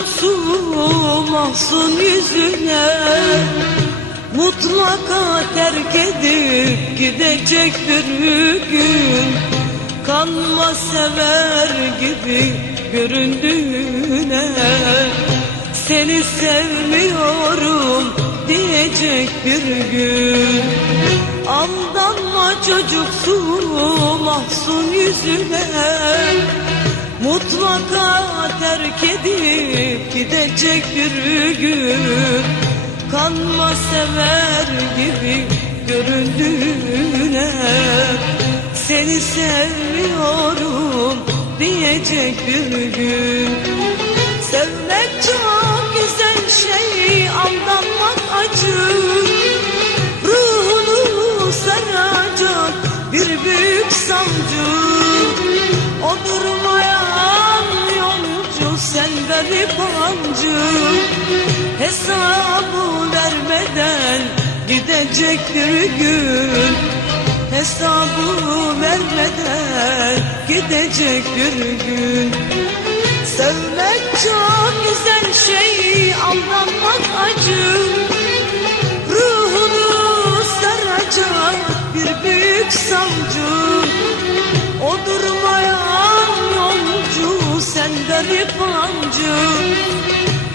çocuksu mahzun yüzüne. Mutlaka terk edip gidecek bir gün Kanma sever gibi göründüğüne. Seni sevmiyorum diyecek bir gün. Aldanma çocuksu mahzun yüzüne Mutlaka terk edip gidecek bir gün. Kanma sever gibi göründüğüne. Seni sevmiyorum diyecek bir gün. Sevmek çok güzel şey aldanmak acı. Ruhunu saracak bir büyük sancı hancı Hesabı vermeden gidecek bir gün. Hesabı vermeden gidecek bir gün. Sevmek çok güzel şey aldanmak acı. Ruhunu saracak bir büyük sancı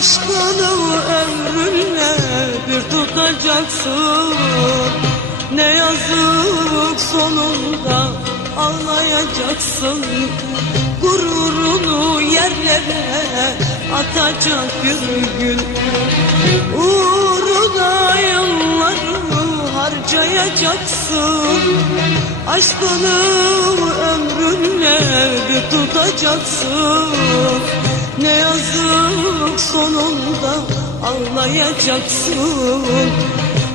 Aşkını ömrünle bir tutacaksın. Ne yazık sonunda ağlayacaksın Gururunu yerlere atacak bir gün. Uğruna harcayacaksın Aşkını ömrünle bir tutacaksın. Ne yazık sonunda ağlayacaksın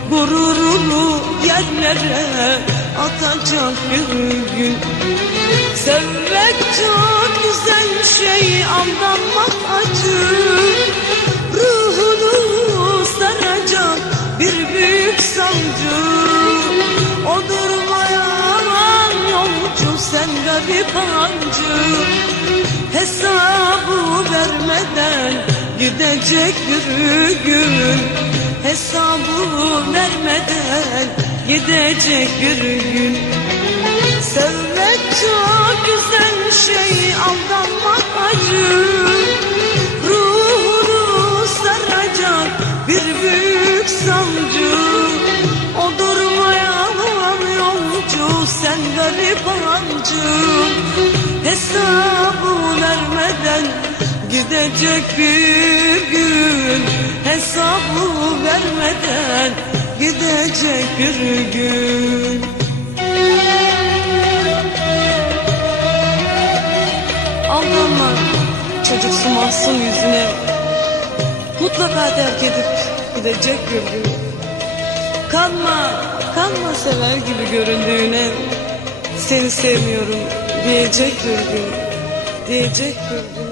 Gururunu yerlere atacak bir gün. Sevmek çok güzel garip hancı Hesabı vermeden gidecek bir gün Hesabı vermeden gidecek bir gün Sevmek çok güzel şey aldanmak sen garip hancı Hesabı vermeden gidecek bir gün. Hesabı vermeden gidecek bir gün. Aldanma çocuksu mahzun yüzüne. Mutlaka terk edip gidecek bir gün Kanma, kanma sever gibi göründüğüne. Seni sevmiyorum diyecek bir gün Diyecek bir gün